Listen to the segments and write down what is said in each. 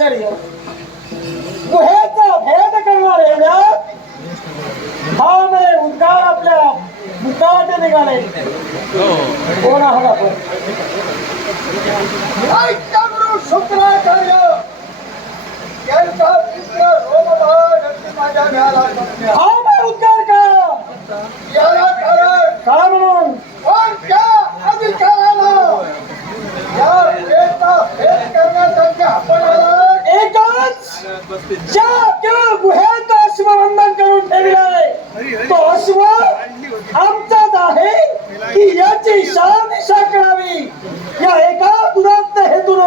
आश्चर्य गुहेचा भेद करणार एवढ्यात हा नाही उद्गार आपल्या मुखात निघाले कोण आहात आपण ऐक्यगुरु शुक्राचार्य। यांचा पुत्र रोमभाग अगदी माझ्या घराला जन्मला. हा। नाही उद्गार का याला कारण का म्हणून पण त्या अधिकाराला या वेळेचा भेद करण्यासाठी आपण आला एकच ज्या त्या गुहेत अश्वबंधन करून ठेवलाय तो अश्व आमचाच आहे की याची शहानिशा करावी या एका दुरात्त हेतून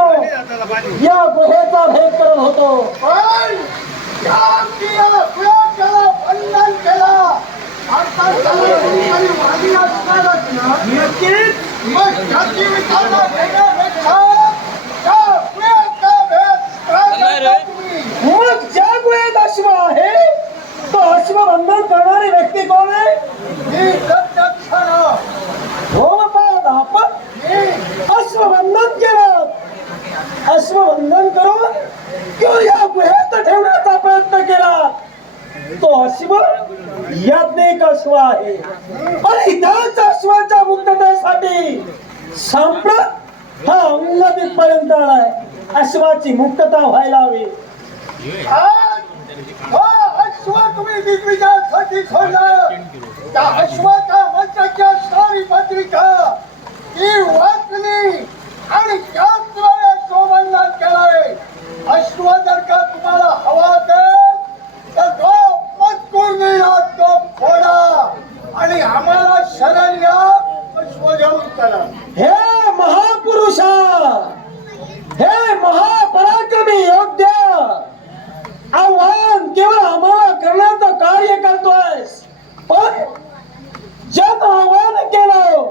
या गुहेचा भेद करत होतो पण त्या अगदीला वेळेला बंधन केला आता त्याला कोणीतरी वाणी असणारच ना नक्कीच मग त्याची विचारणा करण्यापेक्षा त्या वेळेचा भेद काय करता तुम्ही मग ज्या गुहेत अश्व आहे तो अश्वबंधन करणारी व्यक्ती कोण आहे मी प्रत्यक्षानं हो बाबा आपण मी अश्वबंधन केलं अश्वबंधन करून किंवा या गुहेत ठेवण्याचा प्रयत्न केला तो अश्व महत्त्व आहे. आणि त्याच अश्वाच्या मुक्ततेसाठी संप्रत हा अंगदित पर्यंत आलाय. अश्वाची मुक्तता व्हायला हवी. अश्व तुम्ही दिग्विजयासाठी सोडला. त्या अश्वाच्या मंचाच्या सारी पत्रिका. ती वाचली आणि त्या वेळेस सोबंधन केलाय अश्व जर का तुम्हाला हवा असेल तर तो मजकूर लिहिला तो फोडा आणि आम्हाला शरण या अश्व घेऊन चला हे महापुरुषा हे महापराक्रमी योग्य आव्हान केवळ आम्हाला करण्याचं कार्य करतोय पण जन आव्हान केलं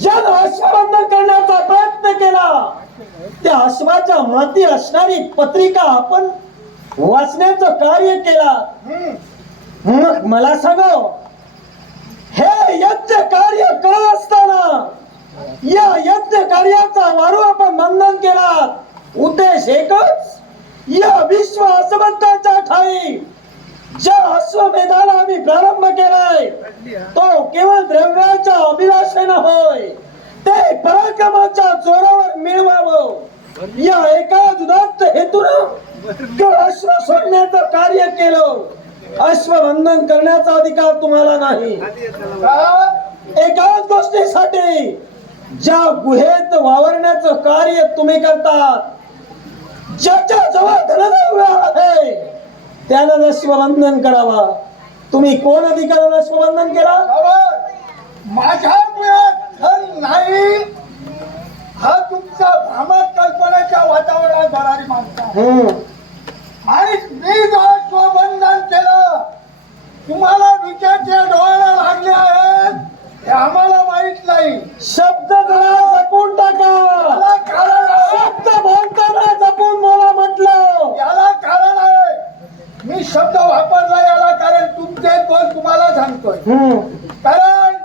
जन अश्वबंधन करण्याचा प्रयत्न केला त्या अश्वाच्या माती पत्रिका आपण वाचण्याचं कार्य केला. मग मला सांगा हे यज्ञ कार्य करत असताना? या यज्ञ कार्याचा वारू आपण बंधन केला. उद्देश एकच या विश्व असमंताच्या ठाई. ज्या अश्वमेधाला आम्ही प्रारंभ केलाय तो केवळ द्रव्याच्या अभिलाषेनं होय. ते पराक्रमाच्या जोरावर मिळवावं. या एका दुधात हेतून अश्व सोडण्याचं कार्य केलं. अश्वबंधन करण्याचा अधिकार तुम्हाला नाही. एकाच गोष्टीसाठी ज्या गुहेत वावरण्याचं कार्य तुम्ही करतात ज्याच्या जवळ धनद्रव्य आहे त्याला अश्वबंधन करावा. तुम्ही कोण अधिकार अश्वबंधन केला? माझ्या धन नाही हा तुमचा भ्रामक कल्पनेच्या वातावरणात भरारी हम्म. आणि मी जो स्वबंधन केलं तुम्हाला विचारचे डोळ्याला लागले आहेत हे आम्हाला माहीत नाही. शब्द जरा जपून टाका. शब्द बोलताना जपून बोला म्हटलं. याला कारण आहे. मी शब्द वापरला याला कारण तुमचे बोल तुम्हाला सांगतोय. कारण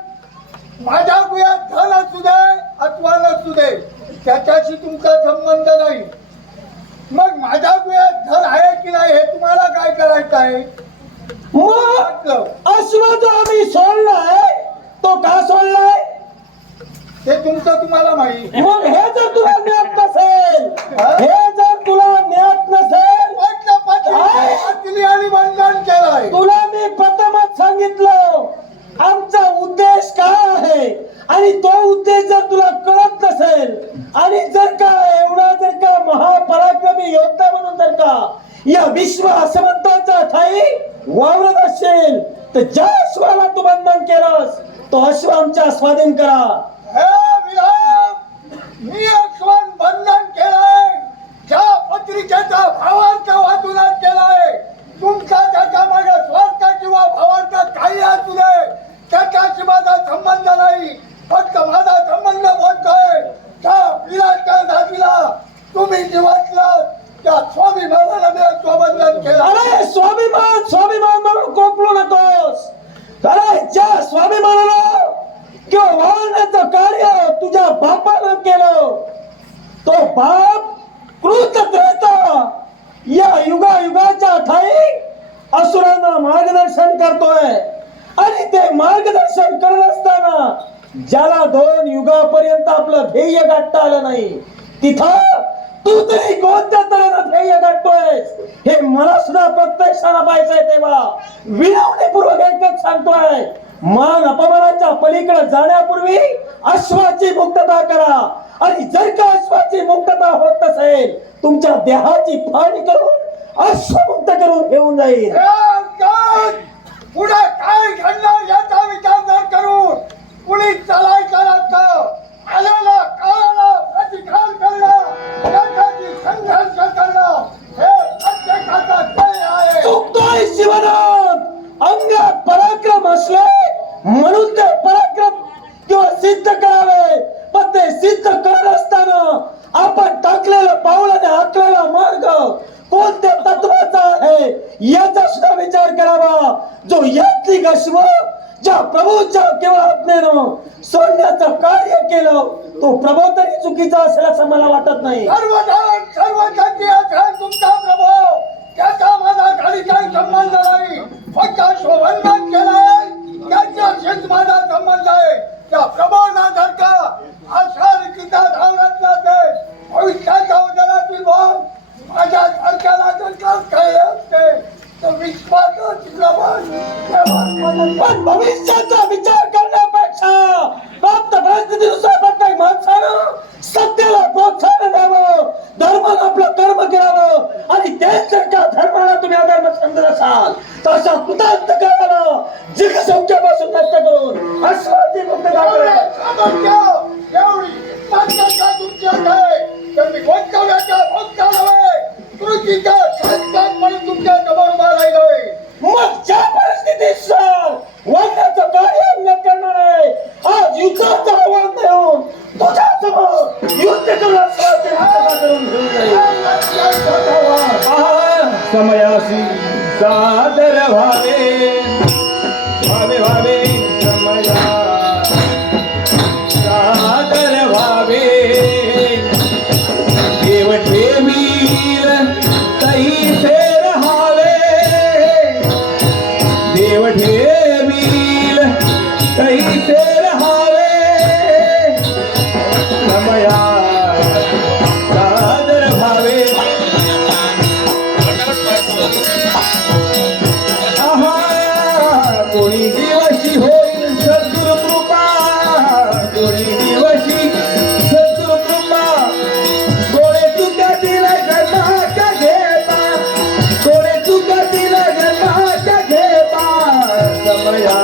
माझ्या गुयात धन असू दे अथवा नसू दे त्याच्याशी तुमचा संबंध नाही. मग माझ्या गुयात धन आहे की नाही हे तुम्हाला काय करायचं आहे? अश्व जो आम्ही सोडलाय तो का सोडलाय? ते तुमचं तुम्हाला माहीत. मग हे जर तुला ज्ञात नसेल हे? जर तुला ज्ञात नसेल वाटलं आणि बंधन केलंय. तुला मी प्रथमच सांगितलं आमचा उद्देश काय आहे? आणि तो उद्देश जर तुला कळत नसेल आणि जर का एवढा जर का महापराक्रमी योद्धा म्हणून जर का या विश्व असमंताच्या ठाई वावरत असेल तर ज्या अश्वाला तू बंधन केलंस तो अश्व आमच्या करा. हे मी अक्षवन बंधन केलंय. ज्या पत्रिकेचा भावार्थ वाचूनच केलाय. तुमचा त्याच्यामागे स्वार्थ किंवा भावार्थ काही असू दे. त्याच्याशी माझा संबंध नाही. फक्त माझा संबंध बोलतोय त्या विराटच्या जातीला तुम्ही जिवंतलं त्या स्वाभिमानाला मी स्वबंधन केलं अरे स्वाभिमान स्वाभिमान म्हणून कोपलू नकोस अरे ज्या स्वाभिमानाला किंवा वावरण्याचं कार्य तुझ्या बापानं केलं. तो बाप कृत या युगा युगाच्या ठाई असुरांना मार्गदर्शन करतोय. आणि ते मार्गदर्शन करत असताना ज्याला दोन युगापर्यंत आपलं ध्येय गाठता आलं नाही तिथं तू तरी कोणत्या तऱ्हेनं ध्येय गाठतोय हे मला सुद्धा प्रत्यक्षाला पाहायचंय तेव्हा. विनवणीपूर्वक एकच सांगतोय. मान अपमानाच्या पलीकडे जाण्यापूर्वी अश्वाची मुक्तता करा. आणि जर का अश्वाची मुक्तता होत असेल तुमच्या देहाची फाळणी करून अश्वमुक्त करून घेऊन जाईल. पुढे काय घडणार याचा विचार न करून? पुढे चालायचा जो यात्री अश्व ज्या प्रभूच्या केवळ आज्ञेनं सोडण्याचं कार्य केलं तो प्रभू तरी चुकीचा असेल असं मला वाटत नाही. सर्व सर्व असेल पण भविष्याचा विचार करण्यापेक्षा प्राप्त परिस्थितीनुसार प्रत्येक माणसानं सत्याला प्रोत्साहन द्यावं धर्मानं आपलं कर्म करावं आणि तेच जर का धर्माला तुम्ही अधर्म समजत असाल तर अशा कृतांत करायला जग संख्यापासून नष्ट करून अश्वाची मुक्तता एवढे करा. सामर्थ्य, एवढी सादर भावे भावे भावे समया सादर भावे देव ठेवील तैसे रहावे देव ठेवील तैसे कोणी दिवशी होईल सद्गुरु कृपा कोणी दिवशी सद्गुरु कृपा. कोणे चुकातील जन्माच्या घेता कोणे चुकातील जन्माच्या घेता. समया